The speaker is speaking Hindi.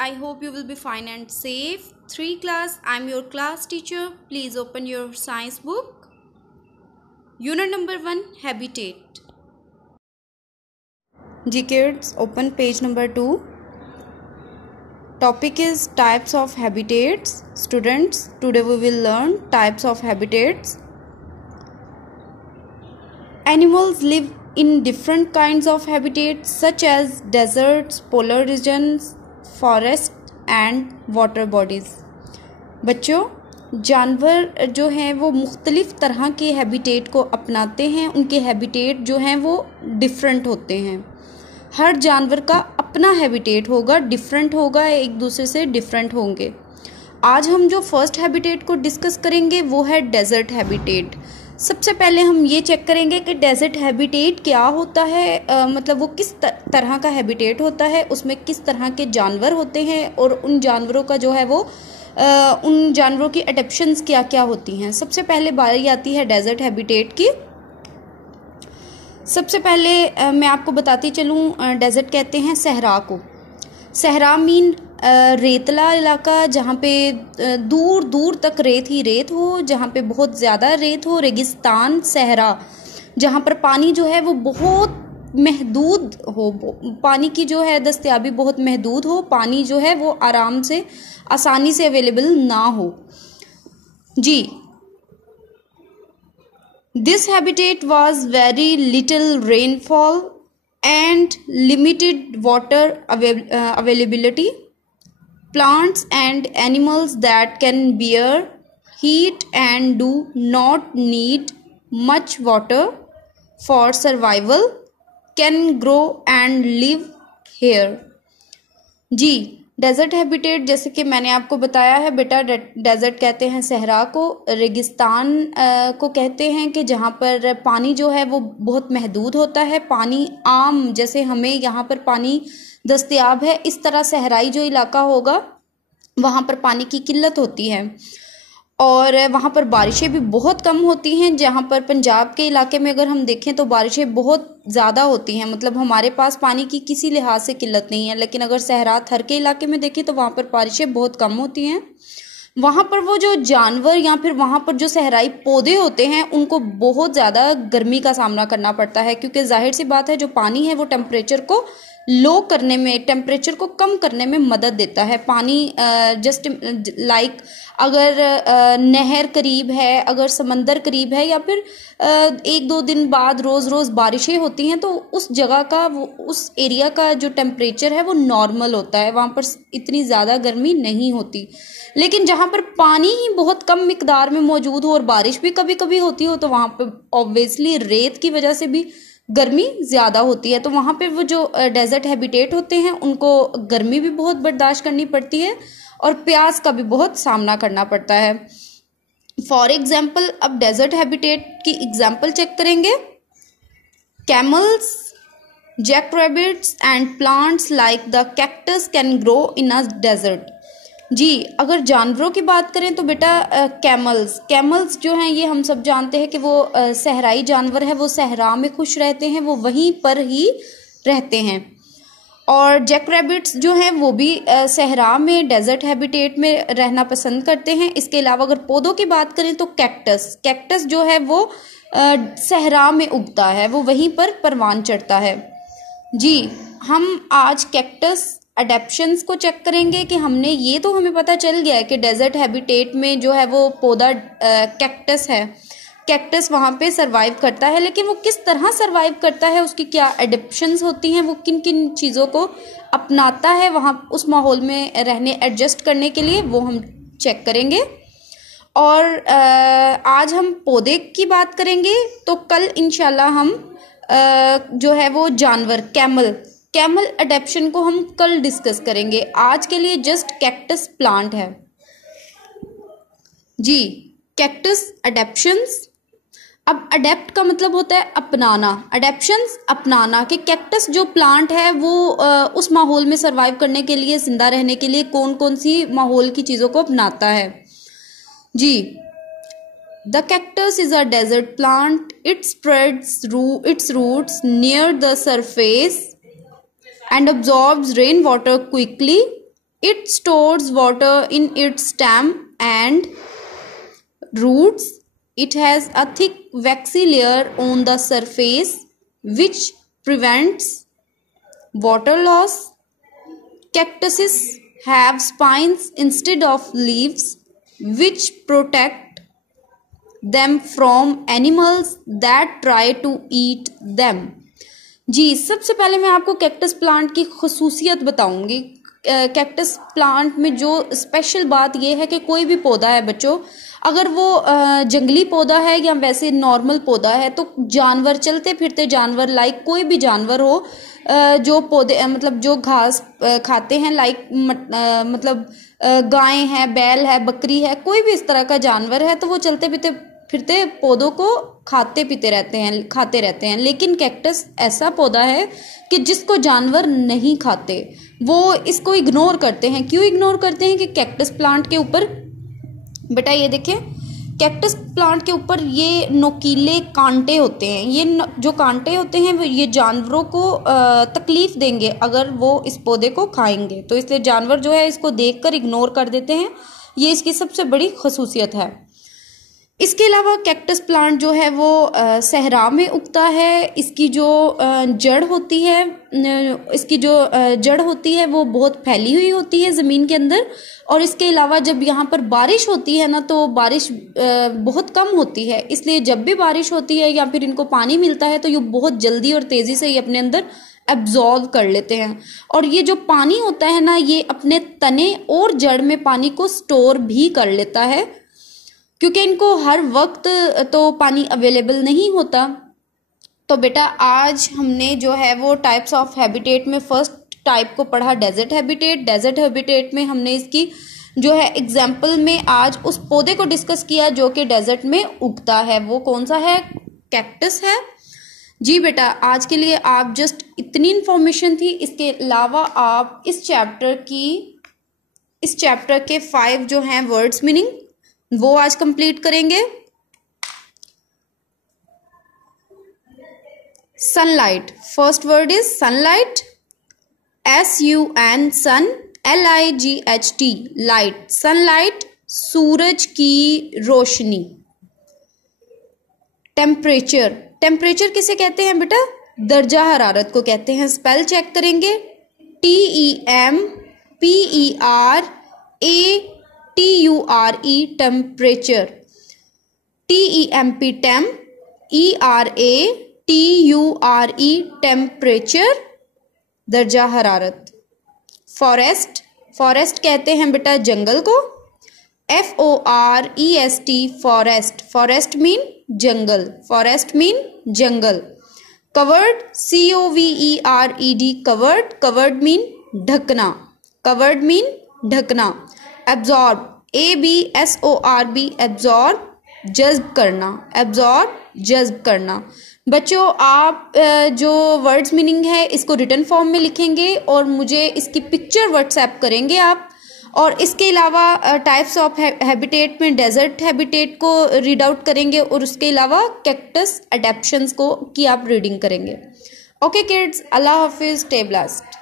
I hope you will be fine and safe. 3 class, I'm your class teacher. Please open your science book. Unit number 1, Habitat. G kids, open page number 2. Topic is types of habitats. Students, today we will learn types of habitats. Animals live in different kinds of habitats such as deserts, polar regions, forest and water bodies. बच्चों, जानवर जो हैं वो मुख्तलिफ़ तरह के हैबिटेट को अपनाते हैं। उनके हैबिटेट जो हैं वो डिफरेंट होते हैं। हर जानवर का अपना हैबिटेट होगा, डिफरेंट होगा, एक दूसरे से डिफरेंट होंगे। आज हम जो फर्स्ट हैबिटेट को डिस्कस करेंगे वो है डेजर्ट हैबिटेट। सबसे पहले हम ये चेक करेंगे कि डेजर्ट हैबिटेट क्या होता है, मतलब वो किस तरह का हैबिटेट होता है, उसमें किस तरह के जानवर होते हैं और उन जानवरों का जो है वो उन जानवरों की अडेप्शंस क्या क्या होती हैं। सबसे पहले बारी आती है डेजर्ट हैबिटेट की। सबसे पहले मैं आपको बताती चलूँ, डेजर्ट कहते हैं सहरा को। सहरा मीन रेतला इलाका, जहाँ पे दूर दूर तक रेत ही रेत हो, जहाँ पे बहुत ज़्यादा रेत हो। रेगिस्तान, सहरा, जहाँ पर पानी जो है वो बहुत महदूद हो, पानी की जो है दस्तयाबी बहुत महदूद हो, पानी जो है वो आराम से आसानी से अवेलेबल ना हो। जी, this habitat was very little rainfall and limited water availability. Plants and animals that can bear heat and do not need much water for survival can grow and live here. जी, डेजर्ट हैबिटेट जैसे कि मैंने आपको बताया है बेटा, डेजर्ट कहते हैं सहरा को, रेगिस्तान को कहते हैं कि जहाँ पर पानी जो है वो बहुत महदूद होता है। पानी आम जैसे हमें यहाँ पर पानी दस्तयाब है, इस तरह सहराई जो इलाका होगा वहाँ पर पानी की किल्लत होती है और वहाँ पर बारिशें भी बहुत कम होती हैं। जहाँ पर पंजाब के इलाके में अगर हम देखें तो बारिशें बहुत ज़्यादा होती हैं, मतलब हमारे पास पानी की किसी लिहाज से किल्लत नहीं है। लेकिन अगर सहरा थर के इलाके में देखें तो वहाँ पर बारिशें बहुत कम होती हैं। वहाँ पर वो जो जानवर या फिर वहाँ पर जो सहराई पौधे होते हैं उनको बहुत ज़्यादा गर्मी का सामना करना पड़ता है, क्योंकि जाहिर सी बात है जो पानी है वो टेम्परेचर को लो करने में, टेम्परेचर को कम करने में मदद देता है। पानी जस्ट लाइक अगर नहर करीब है, अगर समंदर करीब है, या फिर 1-2 दिन बाद रोज़ रोज़ बारिशें होती हैं तो उस जगह का उस एरिया का जो टेम्परेचर है वो नॉर्मल होता है, वहाँ पर इतनी ज़्यादा गर्मी नहीं होती। लेकिन जहाँ पर पानी ही बहुत कम मिकदार में मौजूद हो और बारिश भी कभी कभी होती हो तो वहाँ पर ऑब्वियसली रेत की वजह से भी गर्मी ज़्यादा होती है। तो वहाँ पे वो जो डेजर्ट हैबिटेट होते हैं उनको गर्मी भी बहुत बर्दाश्त करनी पड़ती है और प्यास का भी बहुत सामना करना पड़ता है। फॉर एग्जाम्पल, अब डेजर्ट हैबिटेट की एग्जाम्पल चेक करेंगे। Camels, jack rabbits and plants like the cactus can grow in a desert. जी, अगर जानवरों की बात करें तो बेटा कैमल्स जो हैं ये हम सब जानते हैं कि वो सहराई जानवर है, वो सहरा में खुश रहते हैं, वो वहीं पर ही रहते हैं। और जैक रैबिट्स जो हैं वो भी सहरा में डेजर्ट हैबिटेट में रहना पसंद करते हैं। इसके अलावा अगर पौधों की बात करें तो कैक्टस जो है वो सहरा में उगता है, वो वहीं पर परवान चढ़ता है। जी, हम आज कैक्टस अडेप्शंस को चेक करेंगे कि हमने ये तो हमें पता चल गया है कि डेजर्ट हैबिटेट में जो है वो पौधा कैक्टस है, कैक्टस वहाँ पे सरवाइव करता है, लेकिन वो किस तरह सरवाइव करता है, उसकी क्या अडेप्शंस होती हैं, वो किन किन चीज़ों को अपनाता है वहाँ उस माहौल में रहने एडजस्ट करने के लिए, वो हम चेक करेंगे। और आज हम पौधे की बात करेंगे तो कल इंशाल्लाह हम जो है वो जानवर कैमल अडेप्शन को हम कल डिस्कस करेंगे। आज के लिए जस्ट कैक्टस प्लांट है। जी, कैक्टस अडेप्शंस। अब अडेप्ट का मतलब होता है अपनाना, अडेप्शंस अपनाना, कि कैक्टस जो प्लांट है वो उस माहौल में सरवाइव करने के लिए, जिंदा रहने के लिए कौन कौन सी माहौल की चीज़ों को अपनाता है। जी, The cactus is a desert plant. It spreads its roots near the surface and absorbs rainwater quickly. It stores water in its stem and roots. It has a thick waxy layer on the surface which prevents water loss. Cactuses have spines instead of leaves which protect them from animals that try to eat them. जी, सबसे पहले मैं आपको कैक्टस प्लांट की खुसूसियत बताऊंगी। कैक्टस प्लांट में जो स्पेशल बात यह है कि कोई भी पौधा है बच्चों, अगर वो जंगली पौधा है या वैसे नॉर्मल पौधा है, तो जानवर, चलते फिरते जानवर, लाइक कोई भी जानवर हो जो पौधे मतलब जो घास खाते हैं, लाइक मतलब गाय है, बैल है, बकरी है, कोई भी इस तरह का जानवर है, तो वो चलते फिरते पौधों को खाते रहते हैं। लेकिन कैक्टस ऐसा पौधा है कि जिसको जानवर नहीं खाते, वो इसको इग्नोर करते हैं। क्यों इग्नोर करते हैं? कि कैक्टस प्लांट के ऊपर, बेटा ये देखें, कैक्टस प्लांट के ऊपर ये नोकीले कांटे होते हैं। ये जो कांटे होते हैं वो ये जानवरों को तकलीफ देंगे अगर वो इस पौधे को खाएंगे, तो इसलिए जानवर जो है इसको देखकर इग्नोर कर देते हैं। ये इसकी सबसे बड़ी खसूसियत है। इसके अलावा कैक्टस प्लांट जो है वो सहरा में उगता है। इसकी जो जड़ होती है वो बहुत फैली हुई होती है ज़मीन के अंदर। और इसके अलावा जब यहाँ पर बारिश होती है ना, तो बारिश बहुत कम होती है, इसलिए जब भी बारिश होती है या फिर इनको पानी मिलता है तो ये बहुत जल्दी और तेज़ी से ये अपने अंदर एब्जॉर्व कर लेते हैं। और ये जो पानी होता है ना, ये अपने तने और जड़ में पानी को स्टोर भी कर लेता है, क्योंकि इनको हर वक्त तो पानी अवेलेबल नहीं होता। तो बेटा आज हमने जो है वो टाइप्स ऑफ हैबिटेट में फर्स्ट टाइप को पढ़ा, डेजर्ट हैबिटेट। डेजर्ट हैबिटेट में हमने इसकी जो है एग्जाम्पल में आज उस पौधे को डिस्कस किया जो कि डेजर्ट में उगता है। वो कौन सा है? कैक्टस है। जी बेटा, आज के लिए आप जस्ट इतनी इंफॉर्मेशन थी। इसके अलावा आप इस चैप्टर के 5 जो हैं वर्ड्स मीनिंग, वो आज कंप्लीट करेंगे। Sunlight, first word is sunlight, SUN, sun, LIGHT, light, sunlight, सूरज की रोशनी। टेम्परेचर, टेम्परेचर किसे कहते हैं बेटा? दर्जा हरारत को कहते हैं। स्पेल चेक करेंगे, TEMPERATURE, टेम्परेचर, TEMP, टेम, ERATURE, टेम्परेचर, दर्जा हरारत। फॉरेस्ट, फॉरेस्ट कहते हैं बेटा जंगल को। FOREST, फॉरेस्ट, फॉरेस्ट मीन जंगल, फॉरेस्ट मीन जंगल। Covered, COVERED, covered, covered mean ढकना, कवर्ड मीन ढकना। एब्जॉर्ब, ABSORB, एब्जॉर्ब, जज्ब करना, एब्जॉर्ब, जज्ब करना। बच्चों आप जो वर्ड्स मीनिंग है इसको रिटन फॉर्म में लिखेंगे और मुझे इसकी पिक्चर व्हाट्सएप करेंगे आप। और इसके अलावा टाइप्स ऑफ हैबिटेट में डेजर्ट हैबिटेट को रीड आउट करेंगे और उसके अलावा कैक्टस अडेप्शंस को की आप रीडिंग करेंगे। ओके किड्स, अल्लाह हाफिज, स्टे ब्लेस्ड।